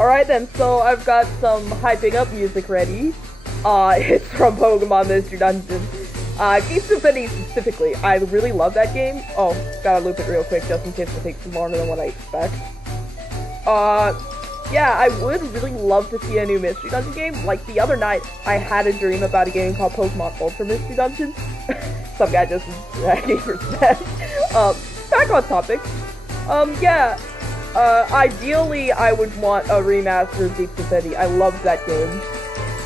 Alright then, so I've got some hyping up music ready. It's from Pokemon Mystery Dungeon. Gates Infinity specifically. I really love that game. Oh, gotta loop it real quick just in case it takes longer than what I expect. Yeah, I would really love to see a new Mystery Dungeon game. Like, the other night, I had a dream about a game called Pokemon Ultra Mystery Dungeon. Some guy just dragging for that. Back on topic. Yeah. Ideally, I would want a remaster of Gates Infinity. I love that game.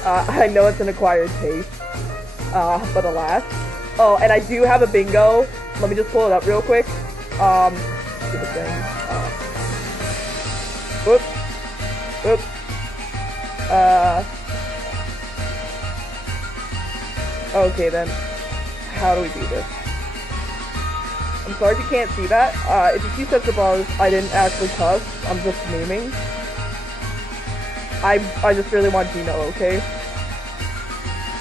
I know it's an acquired taste. But alas. Oh, and I do have a bingo. Let me just pull it up real quick. Stupid thing. Whoops. Oops. Okay then. How do we do this? I'm sorry if you can't see that. If you see censor bars, I didn't actually cuss. I'm just memeing. I just really want Gino, okay?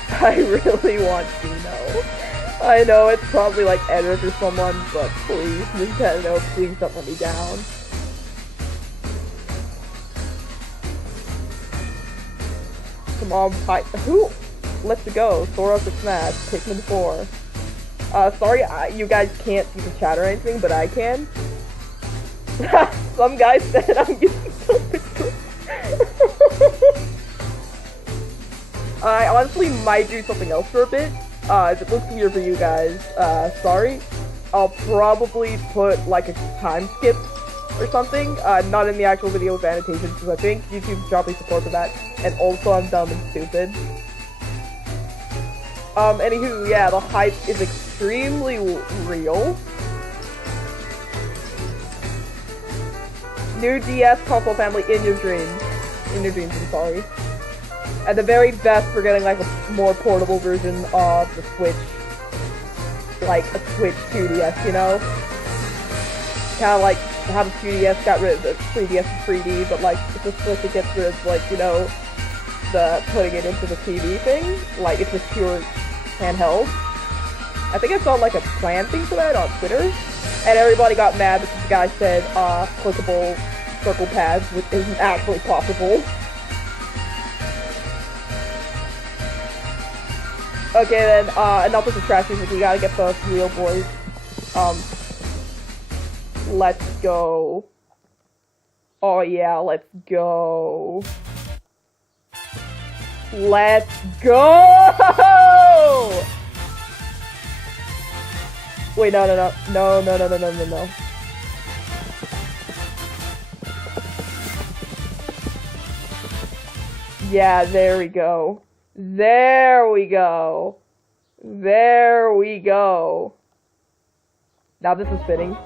I really want Gino. I know it's probably like Edric or someone, but please, Nintendo, please don't let me down. Come on, who? Let's go. Sora for Smash. Pikmin 4. Sorry, you guys can't see the chat or anything, but I can. Some guy said I'm using something. I honestly might do something else for a bit. If it looks weird for you guys, sorry. I'll probably put, like, a time skip or something, not in the actual video with annotations, because I think YouTube's dropping support for that, and also I'm dumb and stupid. Anywho, yeah, the hype is extremely real. New DS console family in your dreams. In your dreams, I'm sorry. At the very best, we're getting, like, a more portable version of the Switch. Like, a Switch 2DS, you know? Kinda like how the 2DS got rid of the 3DS and 3D, but, like, it's the Switch that gets rid of, like, you know, the putting it into the TV thing. Like, it's just pure handheld. I think I saw, like, a plan thing for that on Twitter, and everybody got mad because the guy said, clickable circle pads, which isn't actually possible. Okay then, enough with the trash music, we gotta get the real boys. Let's go. Oh yeah, let's go. Let's go! Wait, no. Yeah, there we go. There we go. There we go. Now this is fitting.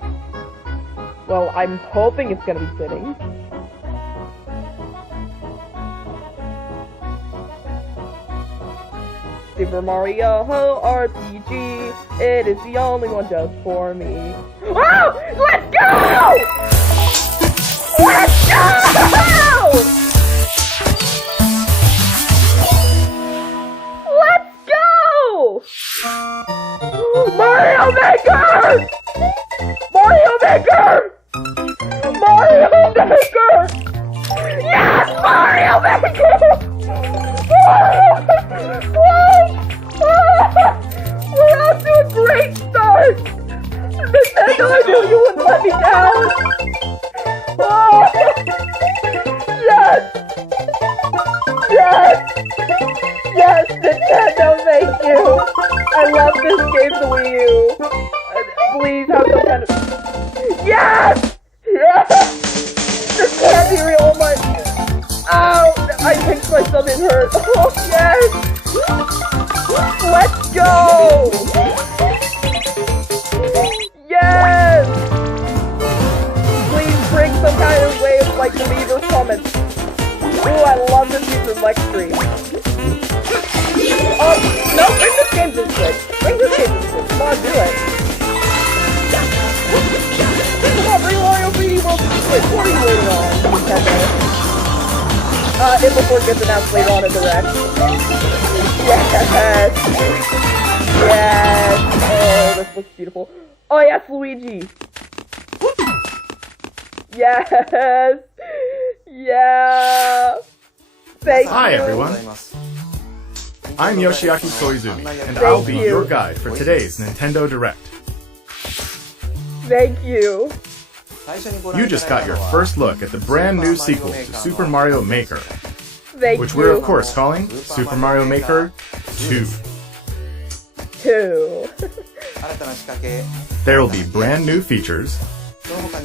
Well, I'm hoping it's gonna be fitting. Super Mario RPG, it is the only one just for me. Oh! Let's go! Let's go! Let's go! Mario Maker! Mario Maker! Mario Maker! Yes! Mario Maker! We're off to a great start! Nintendo, I knew you wouldn't let me down! Oh. Yes! Yes! Yes, Nintendo, thank you! I love this game, the Wii U. Please have some kind of... Yes! Yes! This can't be real, oh my... Ow! I pinched myself, it hurt. Oh, yes! Let's go! Yes! Please bring some kind of way of, like, leave or comments. Ooh, I love this user Lex stream. No, bring this game to the Switch. Bring this game to the Switch. Come on, do it. Come on, bring Mario 3D World to the Switch. What are you waiting on, Nintendo? It before it gets announced later on in Direct. Yes! Yes! Oh, this looks beautiful. Oh yes, Luigi! Yes! Yeah. Thank Hi, you. everyone. I'm Yoshiaki Koizumi, and I'll be your guide for today's Nintendo Direct. Thank you. You just got your first look at the brand new sequel to Super Mario Maker, Thank which you. we're of course calling Super Mario Maker 2. 2. There will be brand new features,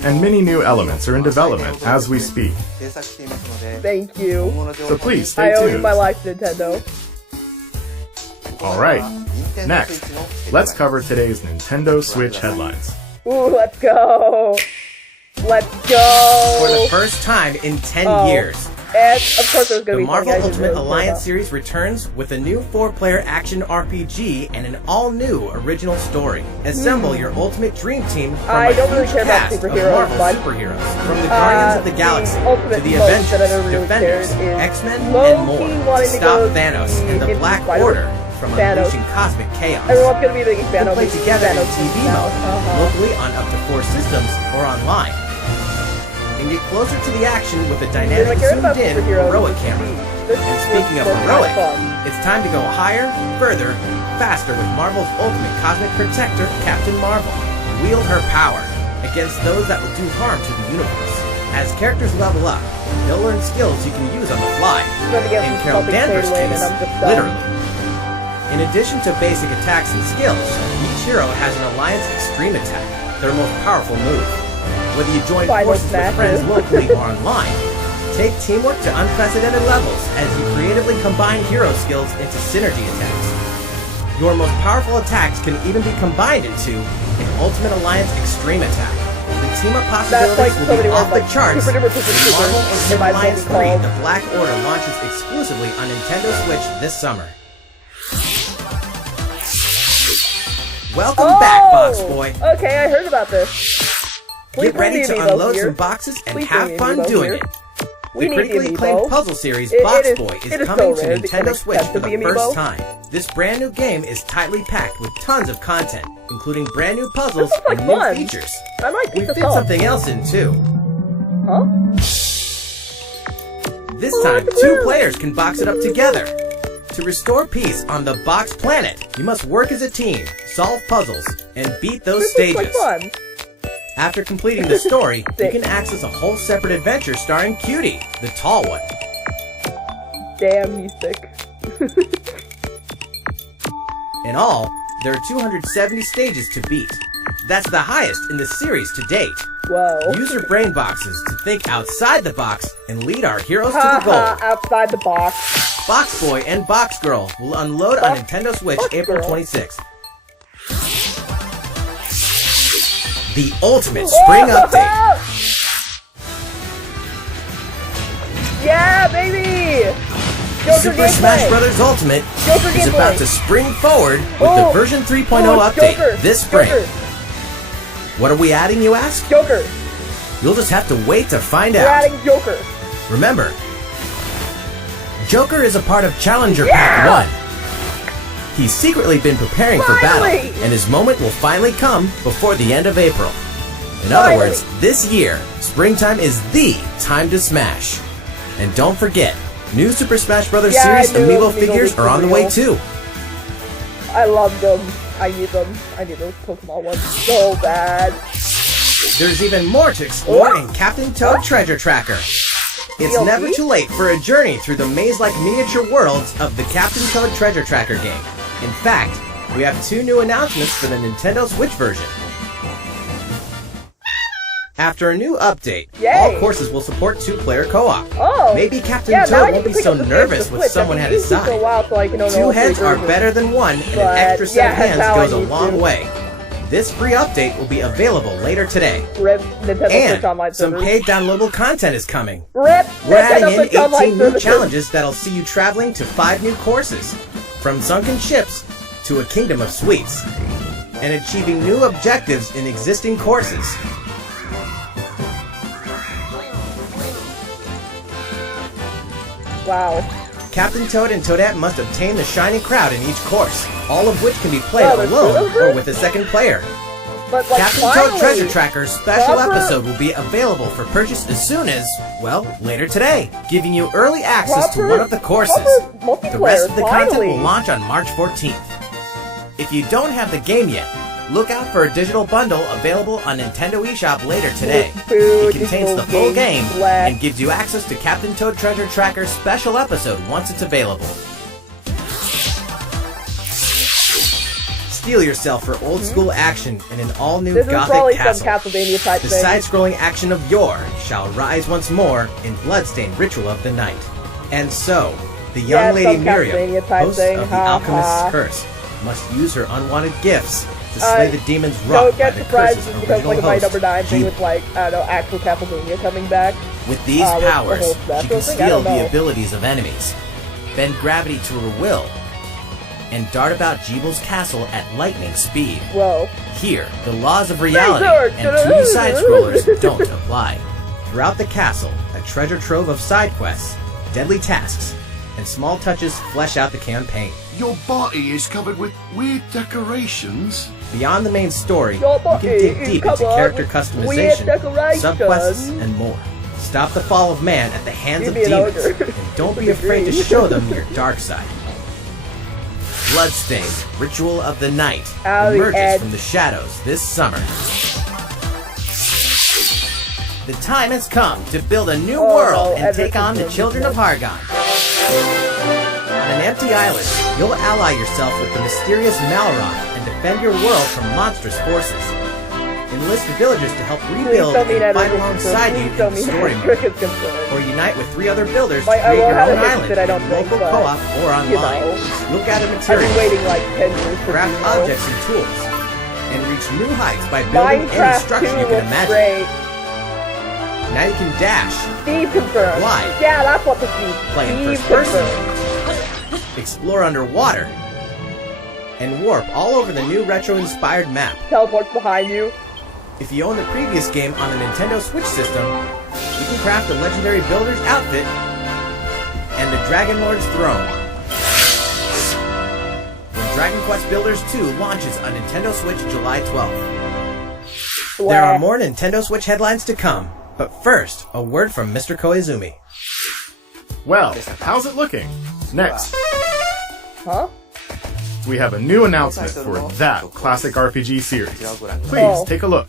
and many new elements are in development as we speak. Thank you. So please stay I owe you tuned. my life, Nintendo. Alright, next, let's cover today's Nintendo Switch headlines. Ooh, let's go. Let's go. For the first time in 10 years, And of course there's gonna the be Marvel something I didn't Ultimate really care Alliance about. series returns with a new 4-player action RPG and an all-new original story. Assemble your ultimate dream team from I a don't really huge care about cast of superheroes, Marvel but, superheroes, from the Guardians of the Galaxy ultimate to the most Avengers, that I never really Defenders, cared is X-Men, low-key and more to wanting to stop go Thanos see and the Into Black Spider- Order from Thanos. unleashing cosmic chaos. Everyone's gonna be a big fan You of can play me. together in Thanos TV now. mode, locally on up to 4 systems, or online. And get closer to the action with a dynamic If I cared about zoomed-in superheroes, heroic camera. this And was speaking of more kind heroic, fun. it's time to go higher, further, faster with Marvel's ultimate cosmic protector, Captain Marvel. Wield her power against those that will do harm to the universe. As characters level up, they'll learn skills you can use on the fly. Gonna get In some Carol something Danvers' played in, case, and I'm just literally. In addition to basic attacks and skills, each hero has an Alliance Extreme attack, their most powerful move. Whether you join Final forces with smashes. friends locally or online, take teamwork to unprecedented levels as you creatively combine hero skills into synergy attacks. Your most powerful attacks can even be combined into an Ultimate Alliance Extreme attack. The team-up That's like possibilities will so be many off words, the like charts. super duper super super. Marvel It Ultimate might as well Alliance be 3, called. The Black Order launches exclusively on Nintendo Switch this summer. Welcome back, Box Boy. Okay, I heard about this. Please Get ready bring to the amiibo unload here. some boxes and Please have bring the fun amiibo doing here. it. We The need critically the acclaimed amiibo. puzzle series It Box is- Boy it is is coming so to rare to Nintendo get Switch for the the amiibo. first time. This brand new game is tightly packed with tons of content, including brand new puzzles This looks like and new fun. features. I might We pick this fit up. something else in too. Huh? This Oh, time, that's 2 weird. players can box it up together. To restore peace on the Box Planet, you must work as a team, solve puzzles, and beat those This stages. looks like fun. After completing the story, you Sick. can access a whole separate adventure starring Cutie, the tall one. Damn, he's sick. In all, there are 270 stages to beat. That's the highest in the series to date. Whoa. Use your brain boxes to think outside the box and lead our heroes to the Haha, goal. outside the box. Box Boy and Box Girl will unload on Box- Nintendo Switch Box April Girl. 26th. The ultimate spring update. Yeah, baby! Joker Super Smash gameplay. Bros. Ultimate Joker is gameplay. about to spring forward with Oh. the version 3.0 update Joker. this spring. Joker. What are we adding, you ask? Joker. You'll just have to wait to find We're out. adding Joker. Remember, Joker is a part of Challenger Yeah! Pack 1. He's secretly been preparing for battle, Finally! and his moment will finally come before the end of April. In other Finally! words, this year, springtime is the time to smash. And don't forget, new Super Smash Bros. Yeah, I Series knew amiibo those figures amiibos are on the were way real. too. I love them. I need them. I need those Pokemon ones so bad. There's even more to explore What? in Captain Toad What? Treasure Tracker. It's DLC? never too late for a journey through the maze-like miniature worlds of the Captain Toad Treasure Tracker game. In fact, we have 2 new announcements for the Nintendo Switch version. After a new update, Yay! all courses will support 2-player co-op. Oh! Maybe Captain yeah, now I Toad need won't to be pick so up the nervous Switch. with someone I've at been his using it for a side. while, so I can know 2 all heads three are versions. better than 1, and But, an extra set of yeah, hands that's how I goes a need long to. way. This free update will be available later today. Rip Nintendo Switch Online And some servers. paid downloadable content is coming. Rip We're adding Nintendo in Switch Online 18 new servers. challenges that'll see you traveling to 5 new courses, from sunken ships to a kingdom of sweets, and achieving new objectives in existing courses. Wow. Captain Toad and Toadette must obtain the Shining Crowd in each course, all of which can be played Oh, there's two alone of them? or with a second player. But, like, Captain Toad finally, Treasure Tracker's special proper- episode will be available for purchase as soon as, well, later today, giving you early access to one of the courses. The rest of the content will launch on March 14th. If you don't have the game yet, look out for a digital bundle available on Nintendo eShop later today. It contains the full game and gives you access to Captain Toad Treasure Tracker's special episode once it's available. Steel yourself for old-school action in an all-new This is Gothic probably castle. some Castlevania type The thing. side-scrolling action of yore shall rise once more in Bloodstained Ritual of the Night. And so, the young lady some Miriam, Castlevania type host thing, of the ha Alchemist's ha. Curse, must use her unwanted gifts to slay the demons Don't wrought by get the surprised curse's just because original like my host, number 9 thing Jeep. with like, I don't know, actual Castlevania coming back. With these with the powers, whole she special can thing, I steal don't know. the abilities of enemies, bend gravity to her will, and dart about Jeebel's castle at lightning speed. Whoa. Here, the laws of reality Laser! and 2D side-scrollers don't apply. Throughout the castle, a treasure trove of side quests, deadly tasks, and small touches flesh out the campaign. Your body is covered with weird decorations. Beyond the main story, you Your can body dig is deep into covered character with customization, weird decorations. subquests, and more. Stop the fall of man at the hands of You'd be an demons, ogre. and don't be afraid to show them your dark side. Bloodstained Ritual of the Night Out of the emerges edge. from the shadows this summer. The time has come to build a new Oh, world no, and take Edric on the is children of going Hargon. On an empty island, you'll ally yourself with the mysterious Malron and defend your world from monstrous forces. Enlist the villagers to help Please rebuild don't mean and fight Edric is alongside you concerned. Please in don't the mean story Edric mode. is concerned. Or unite with 3 other builders to Like, I create won't your have own it fixed island it, I don't in think, local but, co-op or online. know. You'll gather I've materials, been waiting like 10 years for craft people. objects and tools, and reach new heights by building any Minecraft 2 structure you can looks imagine. great. Now you can dash, Steve confirmed. Why? Yeah, that's what the Steve. Play in Steve first person. confirmed. explore underwater, and warp all over the new retro-inspired map. Teleport's behind you. If you own the previous game on the Nintendo Switch system, you can craft the legendary builder's outfit and the Dragon Lord's throne. When Dragon Quest Builders 2 launches on Nintendo Switch July 12th. There are more Nintendo Switch headlines to come, but first, a word from Mr. Koizumi. Well, how's it looking? Next, Huh? we have a new announcement for that classic RPG series. Please Oh. take a look.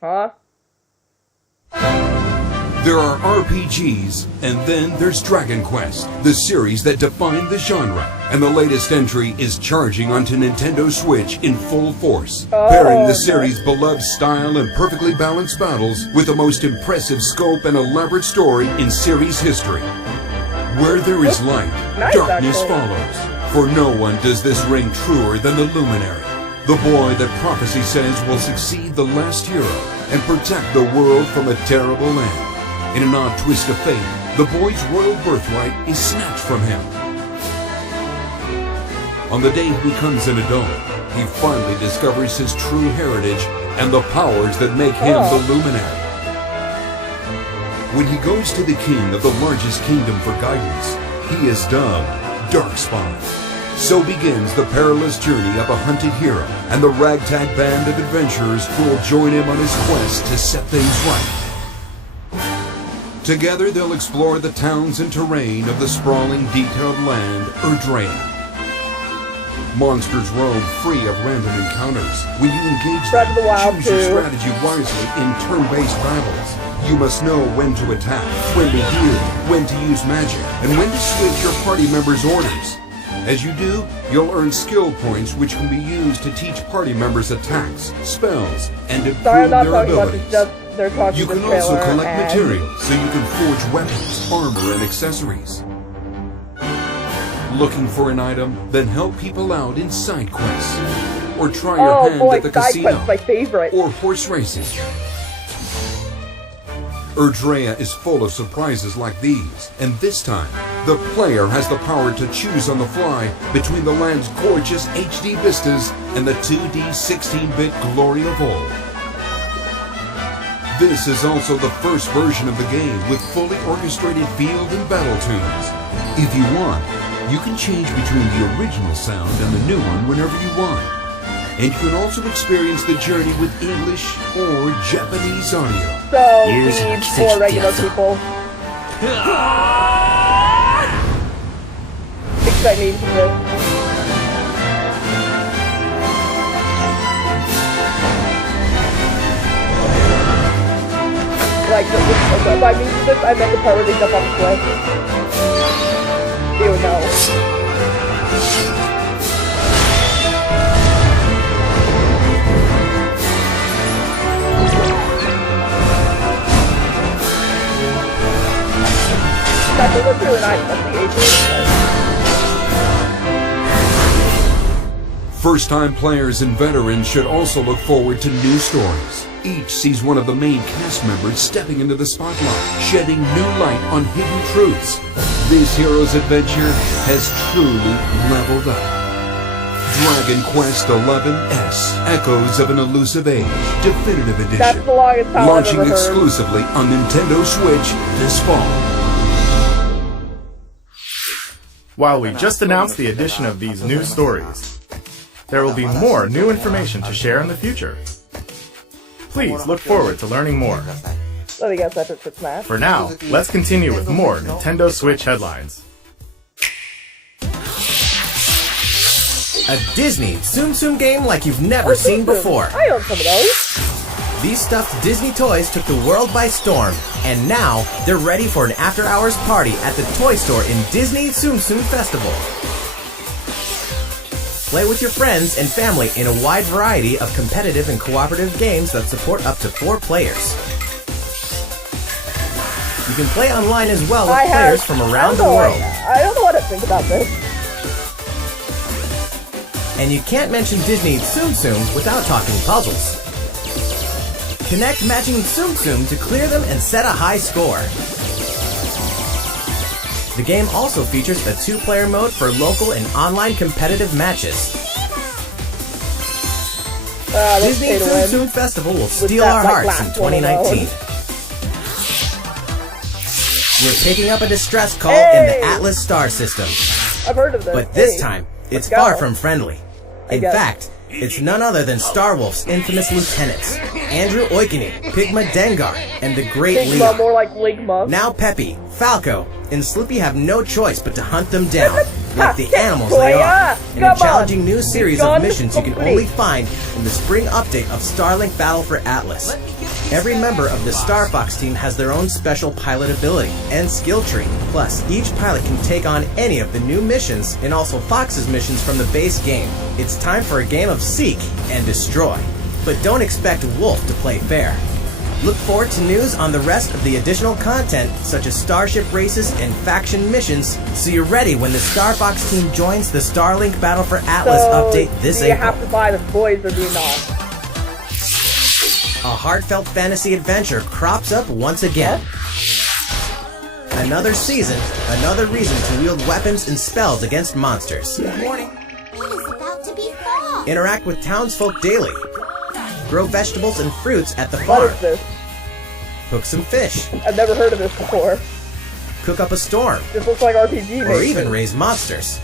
Huh? There are RPGs, and then there's Dragon Quest, the series that defined the genre. And the latest entry is charging onto Nintendo Switch in full force, pairing the series' beloved style and perfectly balanced battles with the most impressive scope and elaborate story in series history. Where there is light, Nice, darkness actually. follows. For no one does this ring truer than the Luminary, the boy that prophecy says will succeed the last hero and protect the world from a terrible end. In an odd twist of fate, the boy's royal birthright is snatched from him. On the day he becomes an adult, he finally discovers his true heritage and the powers that make him the Luminary. When he goes to the king of the largest kingdom for guidance, he is dubbed Darkspawn. So begins the perilous journey of a hunted hero and the ragtag band of adventurers who will join him on his quest to set things right. Together they'll explore the towns and terrain of the sprawling, detailed land, Erdrea. Monsters roam free of random encounters. When you engage Breath of the them, Wild choose your 2. strategy wisely in turn-based battles. You must know when to attack, when to heal, when to use magic, and when to switch your party members' orders. As you do, you'll earn skill points which can be used to teach party members attacks, spells, and Sorry, improve I'm not their talking about abilities. this. Just they're talking You the can trailer also collect and materials so you can forge weapons, armor, and accessories. Looking for an item? Then help people out in side quests. Or try your Oh hand boy, at the side casino. quest's my favorite. Or horse racing. Erdrea is full of surprises like these, and this time, the player has the power to choose on the fly between the land's gorgeous HD vistas and the 2D 16-bit glory of old. This is also the first version of the game with fully orchestrated field and battle tunes. If you want, you can change between the original sound and the new one whenever you want. and you can also experience the journey with English or Japanese audio. So, we need 4 regular people. Expect me to do this. Like, by means of this, I meant the part where they jump off the cliff. Ew, no. That looks really nice. That's the age. First-time players and veterans should also look forward to new stories. Each sees one of the main cast members stepping into the spotlight, shedding new light on hidden truths. This hero's adventure has truly leveled up. Dragon Quest XI's Echoes of an Elusive Age Definitive Edition. That's the longest title I've launching ever heard. exclusively on Nintendo Switch this fall. While we just announced the addition of these new stories, there will be more new information to share in the future. Please look forward to learning more. Let me guess, that's it for Smash. For now, let's continue with more Nintendo Switch headlines. A Disney Tsum Tsum game like you've never seen before. I own some of those. These stuffed Disney toys took the world by storm, and now they're ready for an after-hours party at the toy store in Disney Tsum Tsum Festival. Play with your friends and family in a wide variety of competitive and cooperative games that support up to 4 players. You can play online as well with players from around the world. I don't know what to think about this. And you can't mention Disney Tsum Tsum without talking puzzles. Connect matching Tsum Tsum to clear them and set a high score. The game also features a 2-player mode for local and online competitive matches. Disney Tsum Tsum Festival will steal our hearts in 2019. We're picking up a distress call in the Atlas star system. I've heard of this. But this time, it's far from friendly. In fact, it's none other than Starwolf's infamous lieutenants, Andrew Oikonen, Pigma Dengar, and the Great Pigma, Leon. more like Ligma. Now Peppy, Falco, and Sloopy have no choice but to hunt them down, like the animals they are, in a challenging new series of missions you can only find in the spring update of Starlink Battle for Atlas. Every member of the Star Fox team has their own special pilot ability and skill tree. Plus, each pilot can take on any of the new missions and also Fox's missions from the base game. It's time for a game of Seek and Destroy. But don't expect Wolf to play fair. Look forward to news on the rest of the additional content, such as starship races and faction missions, so you're ready when the Star Fox team joins the Starlink Battle for Atlas update this April. You have to buy the toys or do you not? A heartfelt fantasy adventure crops up once again. Another season, another reason to wield weapons and spells against monsters. Good morning. It is about to be fall. Interact with townsfolk daily. Grow vegetables and fruits at the What farm. is this? Cook some fish. I've never heard of this before. Cook up a storm. This looks like RPG. Or even raise monsters.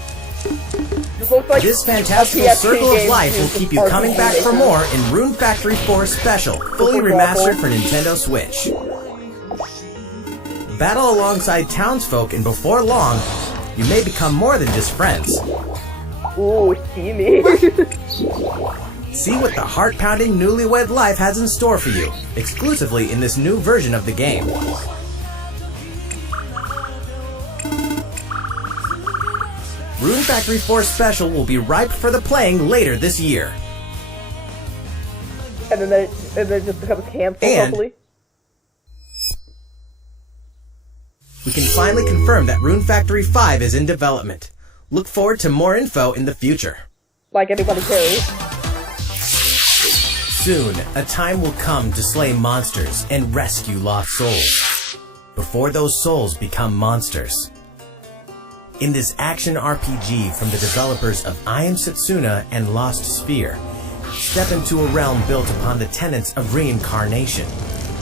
This looks like This fantastical a PSP circle of game life will used keep with you coming RPG back for Maker. more in Rune Factory 4 Special, fully remastered for Nintendo Switch. Battle alongside townsfolk, and before long, you may become more than just friends. Ooh, steamy. See what the heart-pounding newlywed life has in store for you, exclusively in this new version of the game. Rune Factory 4 Special will be ripe for the playing later this year. and then it just becomes canceled, And- hopefully. We can finally confirm that Rune Factory 5 is in development. Look forward to more info in the future. Like anybody cares. Soon, a time will come to slay monsters and rescue lost souls, before those souls become monsters. In this action RPG from the developers of I Am Setsuna and Lost Sphere, step into a realm built upon the tenets of reincarnation.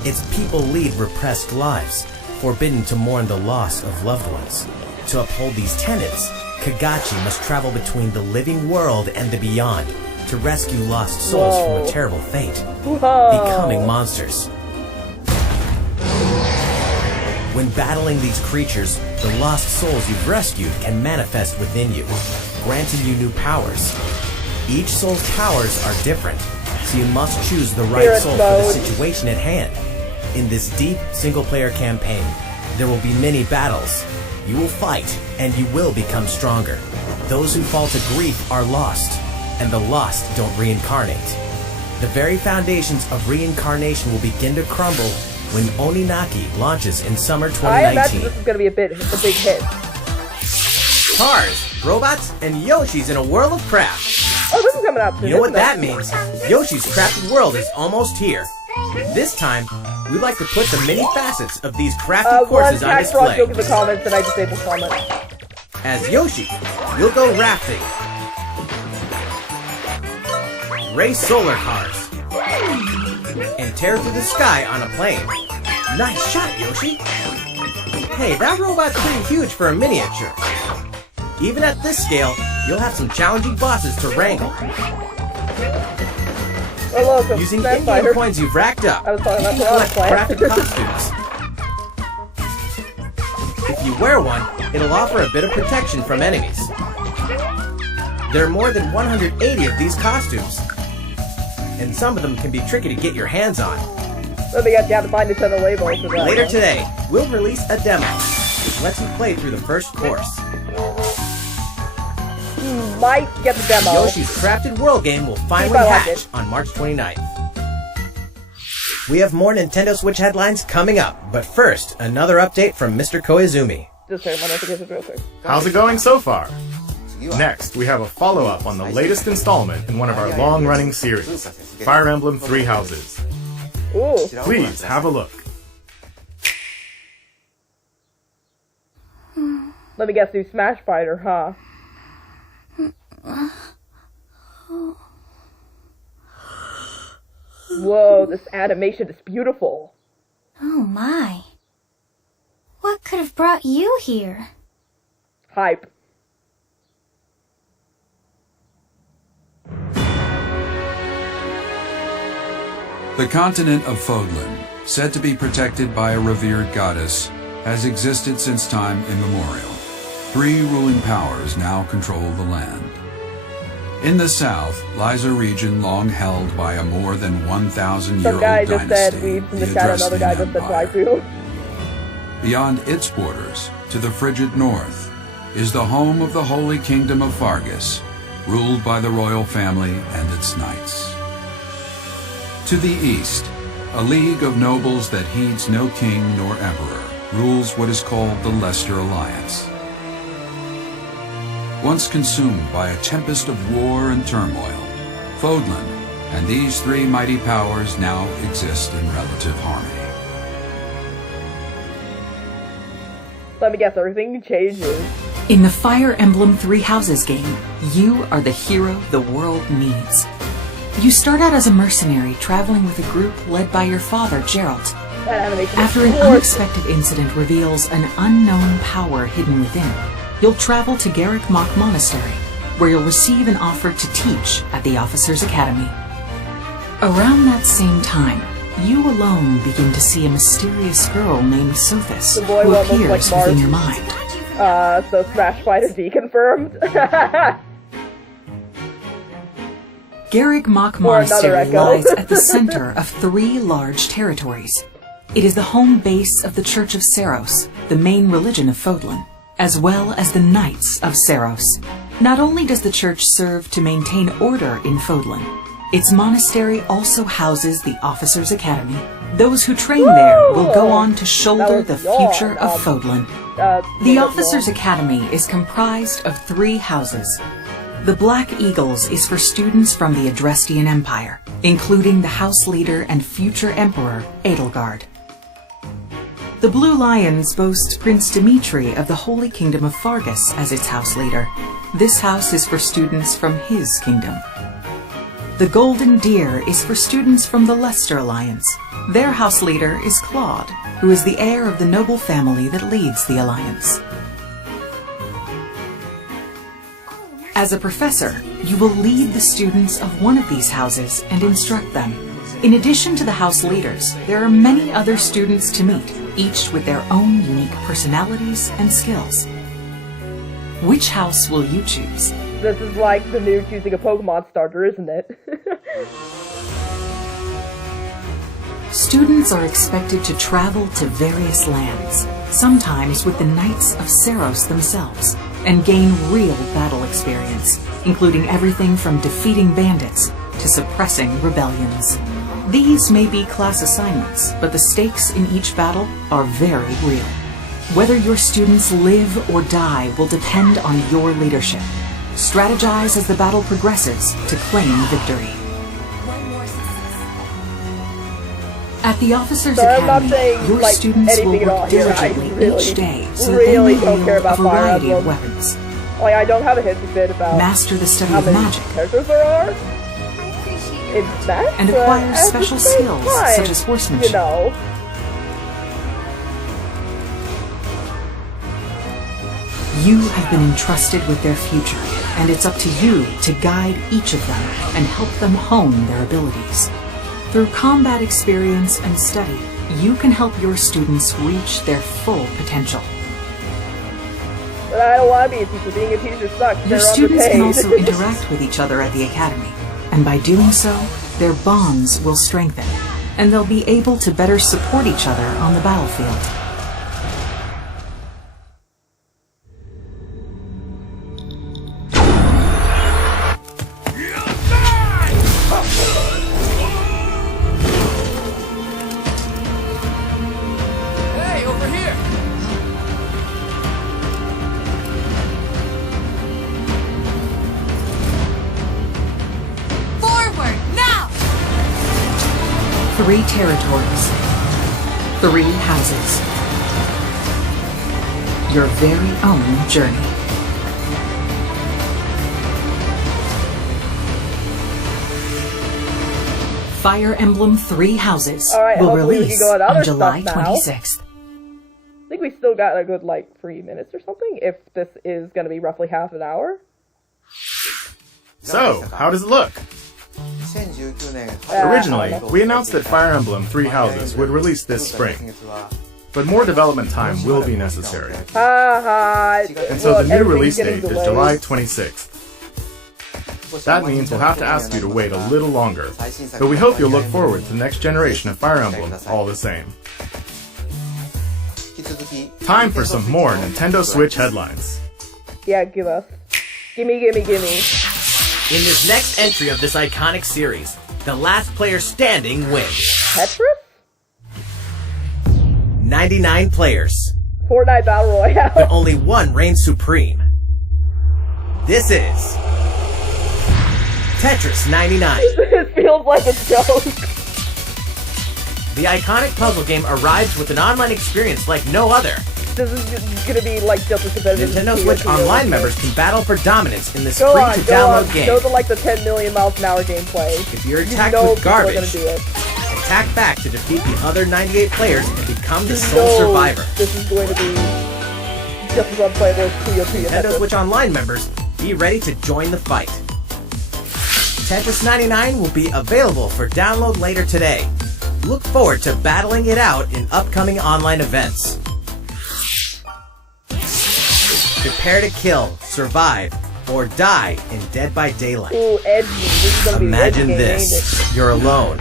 Its people lead repressed lives, forbidden to mourn the loss of loved ones. To uphold these tenets, Kagachi must travel between the living world and the beyond, to rescue lost souls from a terrible fate, becoming monsters. When battling these creatures, the lost souls you've rescued can manifest within you, granting you new powers. Each soul's powers are different, so you must choose the right soul for the situation at hand. In this deep single-player campaign, there will be many battles. You will fight, and you will become stronger. Those who fall to grief are lost, and the lost don't reincarnate. The very foundations of reincarnation will begin to crumble when Oninaki launches in summer 2019. I imagine this is going to be a big hit. Cars, robots, and Yoshis in a world of craft. Oh, this is coming out soon. You know what that means? Yoshi's Crafted World is almost here. This time, we'd like to put the many facets of these crafty courses on display. Joke in the comments and I disable comment. As Yoshi, you'll go rafting, race solar cars, and tear through the sky on a plane. Nice shot, Yoshi! Hey, that robot's pretty huge for a miniature. Even at this scale, you'll have some challenging bosses to wrangle. Using in-game coins you've racked up, you can collect crafted costumes. If you wear one, it'll offer a bit of protection from enemies. There are more than 180 of these costumes, and some of them can be tricky to get your hands on. Let me guess, you have to find a ton of labels for that. Later today, we'll release a demo, which lets you play through the first course. Might get the demo. Yoshi's Crafted World game will finally hatch on March 29th. We have more Nintendo Switch headlines coming up, but first, another update from Mr. Koizumi. Just turn my notifications real quick. How's it going so far? Next, we have a follow-up on the latest installment in one of our long-running series, Fire Emblem Three Houses. Ooh. Please have a look. Let me guess, new Smash Fighter, huh? Whoa, this animation is beautiful. Oh my. What could have brought you here? Hype. The continent of Fodlan, said to be protected by a revered goddess, has existed since time immemorial. 3 ruling powers now control the land. In the south lies a region long held by a more than 1,000-year-old Some guy just said dynasty, weeds in the the chat, another guy just said Empire. waifu. Beyond its borders, to the frigid north, is the home of the Holy Kingdom of Fargus, ruled by the royal family and its knights. To the east, a league of nobles that heeds no king nor emperor rules what is called the Leicester Alliance. Once consumed by a tempest of war and turmoil, Fodlan and these 3 mighty powers now exist in relative harmony. Let me guess, everything changes. In the Fire Emblem Three Houses game, you are the hero the world needs. You start out as a mercenary traveling with a group led by your father, Geralt. That animation After an is unexpected incident reveals an unknown power hidden within, you'll travel to Garrick Mach Monastery, where you'll receive an offer to teach at the Officers' Academy. Around that same time, you alone begin to see a mysterious girl named Sothis, The boy who one looks appears like within Marge. your mind. So Smash Fighter deconfirmed. Garrick Mach Or another Monastery echo. lies at the center of 3 large territories. It is the home base of the Church of Seiros, the main religion of Fodlan, as well as the Knights of Seiros. Not only does the church serve to maintain order in Fodlan, its monastery also houses the Officers' Academy. Those who train there will go on to shoulder the future of Fodlan. The Officers' Academy is comprised of 3 houses. The Black Eagles is for students from the Adrestian Empire, including the House Leader and future Emperor, Edelgard. The Blue Lions boast Prince Dimitri of the Holy Kingdom of Fargus as its House Leader. This house is for students from his kingdom. The Golden Deer is for students from the Leicester Alliance. Their House Leader is Claude, who is the heir of the noble family that leads the Alliance. As a professor, you will lead the students of one of these houses and instruct them. In addition to the house leaders, there are many other students to meet, each with their own unique personalities and skills. Which house will you choose? This is like the new choosing a Pokemon starter, isn't it? Students are expected to travel to various lands, sometimes with the Knights of Seiros themselves, and gain real battle experience, including everything from defeating bandits to suppressing rebellions. These may be class assignments, but the stakes in each battle are very real. Whether your students live or die will depend on your leadership. Strategize as the battle progresses to claim victory. At the Officers Academy, your students will work diligently each day so that they may wield a variety of weapons. Like, I don't have a hissy fit about Master the study how of many magic characters there are. It's that, and but acquire at special the same skills time, such as horsemanship. You know. You have been entrusted with their future, and it's up to you to guide each of them and help them hone their abilities. Through combat experience and study, you can help your students reach their full potential. But I don't want to be a teacher. Being a teacher sucks. Your They're students can underpaid. also interact with each other at the academy, and by doing so, their bonds will strengthen, and they'll be able to better support each other on the battlefield. Hey, over here! Forward, now! 3 territories. 3 houses. Your very own journey. Fire Emblem 3 Houses Alright, will hopefully we can release go on other on July stuff now. 26th. I think we still got a good, like, 3 minutes or something, if this is going to be roughly half an hour. So, how does it look? Originally, we announced that Fire Emblem 3 Houses would release this spring, but more development time will be necessary. And so the new release date is July 26th. That means we'll have to ask you to wait a little longer, but we hope you'll look forward to the next generation of Fire Emblem all the same. Time for some more Nintendo Switch headlines. Yeah, give us. Gimme, gimme, gimme. In this next entry of this iconic series, the last player standing wins. Tetris? 99 players, Fortnite Battle but Royale. only one reigns supreme. This is Tetris 99. This feels like a joke. The iconic puzzle game arrives with an online experience like no other. This is gonna be like just as competitive. Nintendo as Switch PSP. Online members can battle for dominance in this Go on. free-to-download game. Those are like the 10 million miles an hour gameplay. If you're You attacked know with people are garbage, gonna do it. attack back to defeat the other 98 players and become the You sole know survivor. This is going to be just as unplayable as Puyo Puyo Nintendo Tetris. Switch Online members, be ready to join the fight. Tetris 99 will be available for download later today. Look forward to battling it out in upcoming online events. Prepare to kill, survive, or die in Dead by Daylight. Ooh, edgy. This is gonna be an Imagine edgy game, this. ain't You're alone,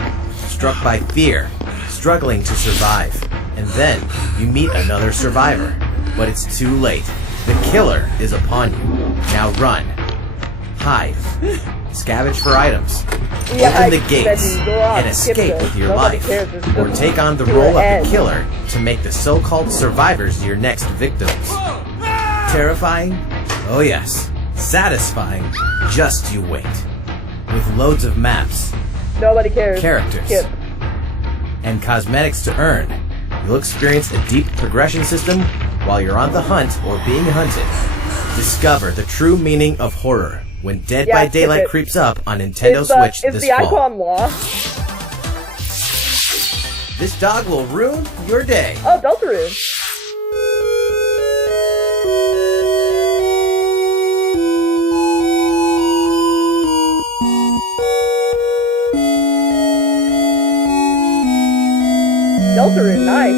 struck by fear, struggling to survive. And then you meet another survivor. But it's too late. The killer is upon you. Now run. Hide. Scavenge for items. it? Yeah, Open the gates Edgy. Go on, and skip escape this. with your Nobody life. cares. This Or is take on the your role of end. the killer to make the so-called survivors your next victims. Terrifying? Oh yes. Satisfying? Just you wait. With loads of maps Nobody cares. Characters. Skip. and cosmetics to earn, you'll experience a deep progression system while you're on the hunt or being hunted. Discover the true meaning of horror when Dead Yeah, by skip Daylight it. creeps up on Nintendo Is Switch is this the fall. icon law? This dog will ruin your day. Oh, Deltarune. Deltarune, nice.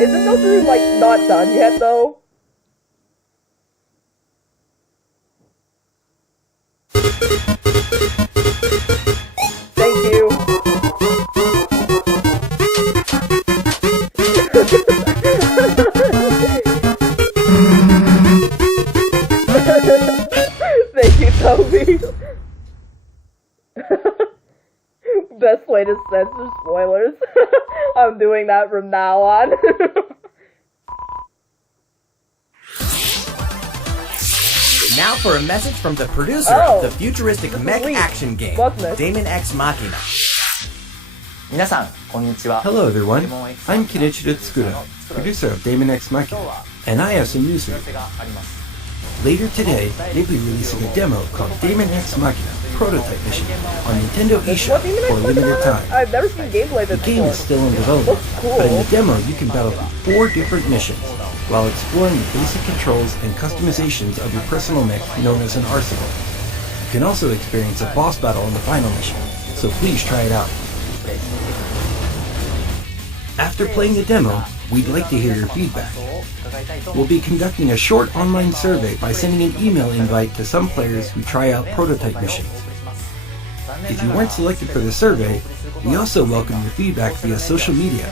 Isn't Deltarune, like, not done yet, though? Thank you. Thank you, Toby. Best way to censor spoilers. I'm doing that from now on. Now for a message from the producer of the futuristic mech action game, Daemon X Machina. Hello everyone, I'm Kenichiro Tsukura, producer of Daemon X Machina, and I have some news for you. Later today, they'll be releasing a demo called Daemon X Machina Prototype Mission on Nintendo eShop for a limited time. I've never seen gameplay of this The game is still in development, cool. but in the demo you can battle through 4 different missions, while exploring the basic controls and customizations of your personal mech known as an arsenal. You can also experience a boss battle in the final mission, so please try it out. After playing the demo, we'd like to hear your feedback. We'll be conducting a short online survey by sending an email invite to some players who try out prototype missions. If you weren't selected for the survey, we also welcome your feedback via social media.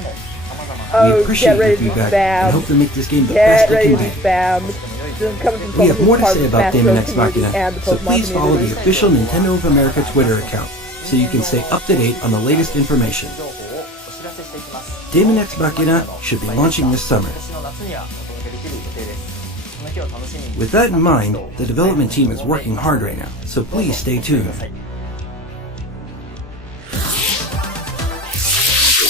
We appreciate your feedback and hope to make this game the best it can be. We have more to say about Daemon X Machina, so please follow the official Nintendo of America Twitter account so you can stay up to date on the latest information. Daemon X Machina should be launching this summer. With that in mind, the development team is working hard right now, so please stay tuned.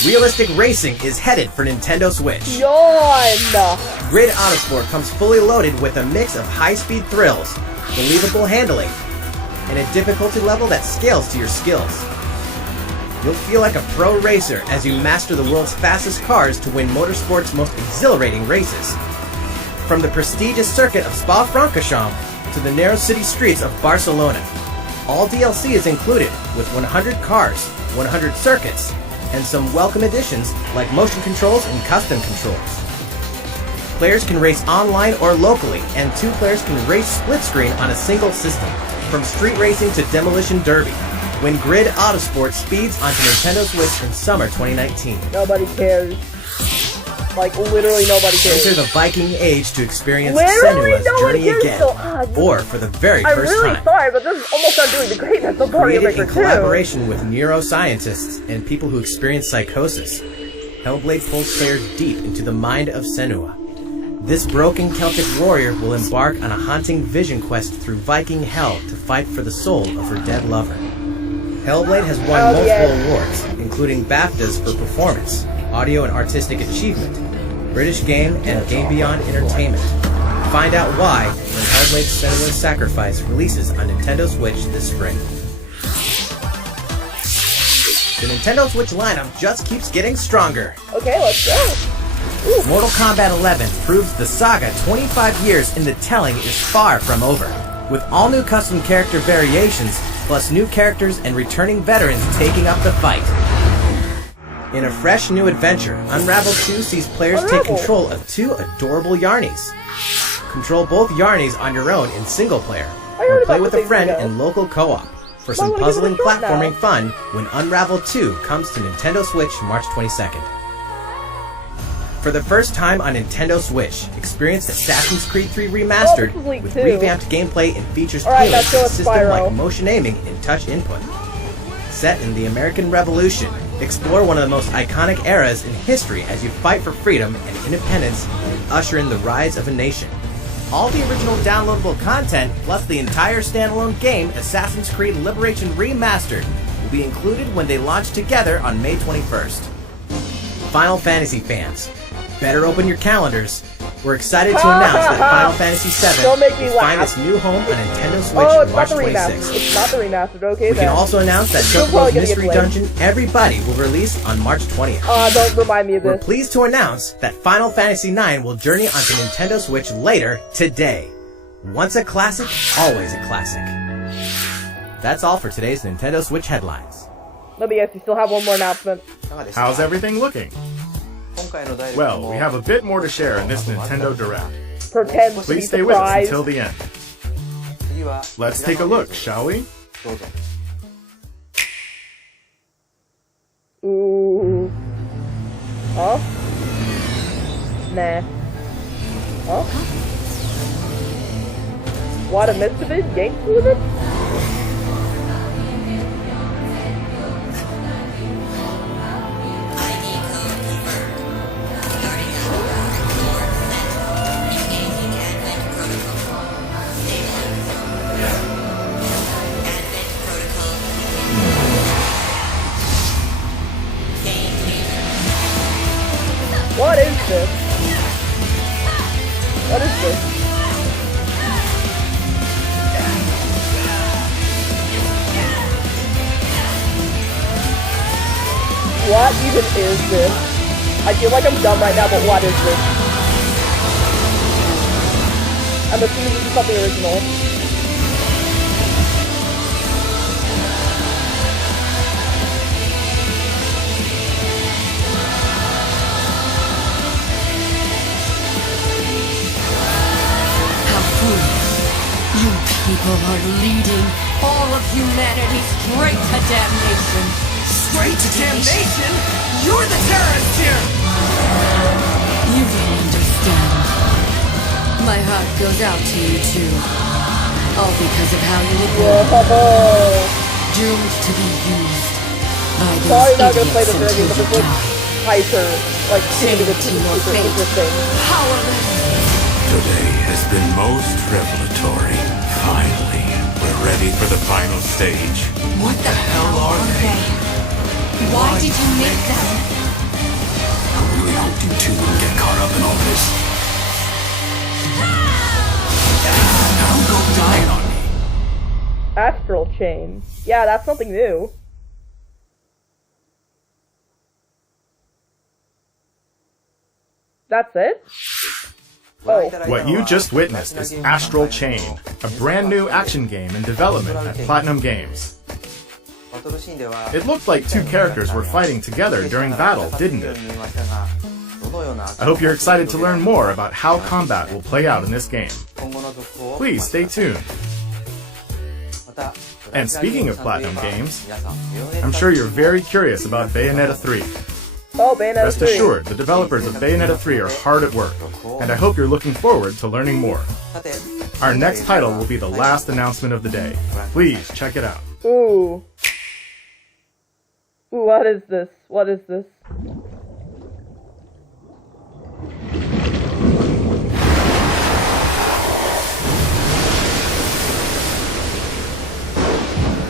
Realistic racing is headed for Nintendo Switch. Yawn! Grid Autosport comes fully loaded with a mix of high-speed thrills, believable handling, and a difficulty level that scales to your skills. You'll feel like a pro racer as you master the world's fastest cars to win motorsport's most exhilarating races. From the prestigious circuit of Spa-Francorchamps to the narrow city streets of Barcelona, all DLC is included with 100 cars, 100 circuits, and some welcome additions like motion controls and custom controls. Players can race online or locally, and 2 players can race split screen on a single system, from street racing to demolition derby, when Grid Autosport speeds onto Nintendo Switch in summer 2019. Nobody cares. Like, literally nobody cares. Enter the Viking Age to experience Senua's journey again, or for the very first time. I'm really sorry, but this is almost not doing the greatness of Mario Maker 2. Created in collaboration with neuroscientists and people who experience psychosis, Hellblade pulls players deep into the mind of Senua. This broken Celtic warrior will embark on a haunting vision quest through Viking hell to fight for the soul of her dead lover. Hellblade has won multiple awards, including BAFTAs for performance, audio and artistic achievement, British Game, and Game Beyond Entertainment. Find out why when Hellblade Senua's Sacrifice releases on Nintendo Switch this spring. The Nintendo Switch lineup just keeps getting stronger. Okay, let's go. Ooh. Mortal Kombat 11 proves the saga 25 years in the telling is far from over, with all new custom character variations, plus new characters and returning veterans taking up the fight. In a fresh new adventure, Unravel 2 sees players take control of 2 adorable Yarnies. Control both Yarnies on your own in single player, or play with a friend in local co-op for some puzzling platforming fun when Unravel 2 comes to Nintendo Switch March 22nd. For the first time on Nintendo Switch, experience Assassin's Creed 3 Remastered with revamped gameplay and features tailored to a system like motion aiming and touch input. Set in the American Revolution, explore one of the most iconic eras in history as you fight for freedom and independence and usher in the rise of a nation. All the original downloadable content, plus the entire standalone game, Assassin's Creed Liberation Remastered, will be included when they launch together on May 21st. Final Fantasy fans, better open your calendars. We're excited to announce that Final Fantasy VII will find its new home on Nintendo Switch March 26th. It's not the remastered, okay We can also announce that Chocobo's Mystery Dungeon Everybody will release on March 20th. Don't remind me of this. We're pleased to announce that Final Fantasy IX will journey onto Nintendo Switch later today. Once a classic, always a classic. That's all for today's Nintendo Switch headlines. Let me guess, you still have one more announcement. How's everything looking? Well, we have a bit more to share in this Nintendo Direct. Pretend to be Please stay with us surprised. until the end. Let's take a look, shall we? Ooh. Oh? Nah. Oh? What a mist of it? Yanks with it? What is this? What is this? What even is this? I feel like I'm dumb right now, but what is this? I'm assuming this is something original. You people are leading all of humanity straight to damnation. Straight to damnation? You're the terrorist here! You don't understand. My heart goes out to you too. All because of how you were born. Doomed to be used by those Sorry, not gonna play idiots this already, but until this you looks die. hyper, like, Sing super to your fate. interesting. Powerless. Today has been most revelatory. Finally, we're ready for the final stage. What the hell are they? Why did you make them? I really hoped you two wouldn't get caught up in all this. Now go dying on me. Astral Chain. Yeah, that's something new. That's it? Oh. What you just witnessed is Astral Chain, a brand new action game in development at Platinum Games. It looked like two characters were fighting together during battle, didn't it? I hope you're excited to learn more about how combat will play out in this game. Please stay tuned. And speaking of Platinum Games, I'm sure you're very curious about Bayonetta 3. Oh, Bayonetta 3. Rest assured, the developers of Bayonetta 3 are hard at work, and I hope you're looking forward to learning more. Our next title will be the last announcement of the day. Please check it out. Ooh. Ooh, what is this? What is this?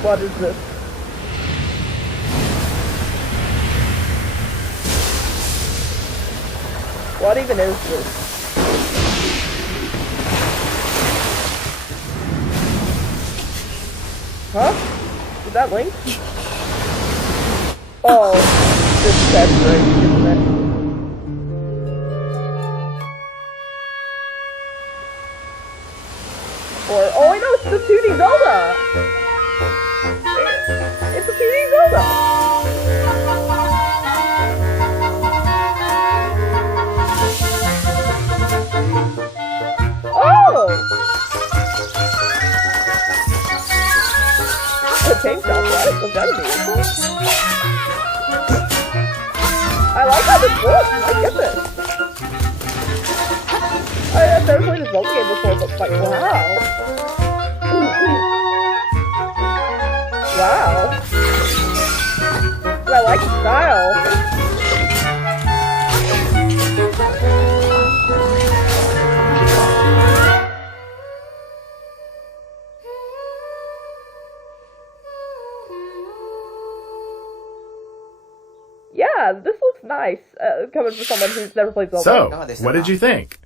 What is this? What even is this? Huh? Is that Link? Oh, this is right, isn't it? Or, oh, I know, it's the 2D Zelda! It's a 2D Zelda! The tank sounds right, so that'd be cool. I like how this looks, my goodness. I've never played a Zelda game before, but like, wow. Wow. I like the style. Yeah, this looks nice, coming from someone who's never played Zelda. So, what did you think?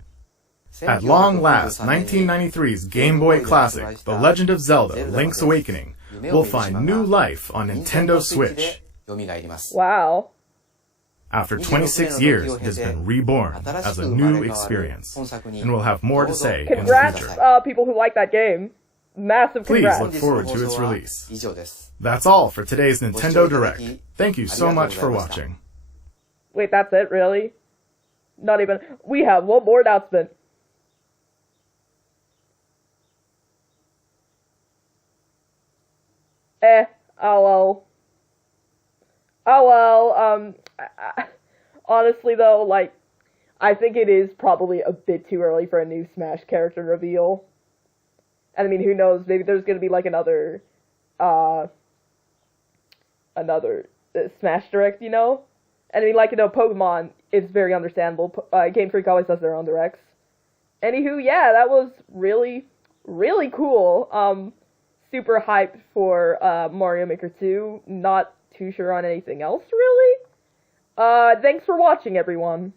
At long last, 1993's Game Boy classic, The Legend of Zelda: Link's Awakening, will find new life on Nintendo Switch. Wow. After 26 years, it has been reborn as a new experience, and we'll have more to say in the Congrats, future. people who like that game. massive Please congrats. look forward to its release. That's all for today's Nintendo Direct. Thank you so much for watching. Wait, that's it, really? Not even. We have one more announcement. Oh well, honestly though, like, I think it is probably a bit too early for a new Smash character reveal. And I mean, who knows, maybe there's gonna be like another Smash Direct, you know? And I mean, like, you know, Pokemon, it's very understandable. Game Freak always does their own directs. Anywho, yeah, that was really, really cool. Super hyped for Mario Maker 2. Not too sure on anything else, really. Thanks for watching, everyone.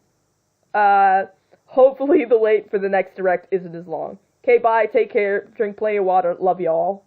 Hopefully the wait for the next Direct isn't as long. Okay, bye, take care, drink plenty of water, love y'all.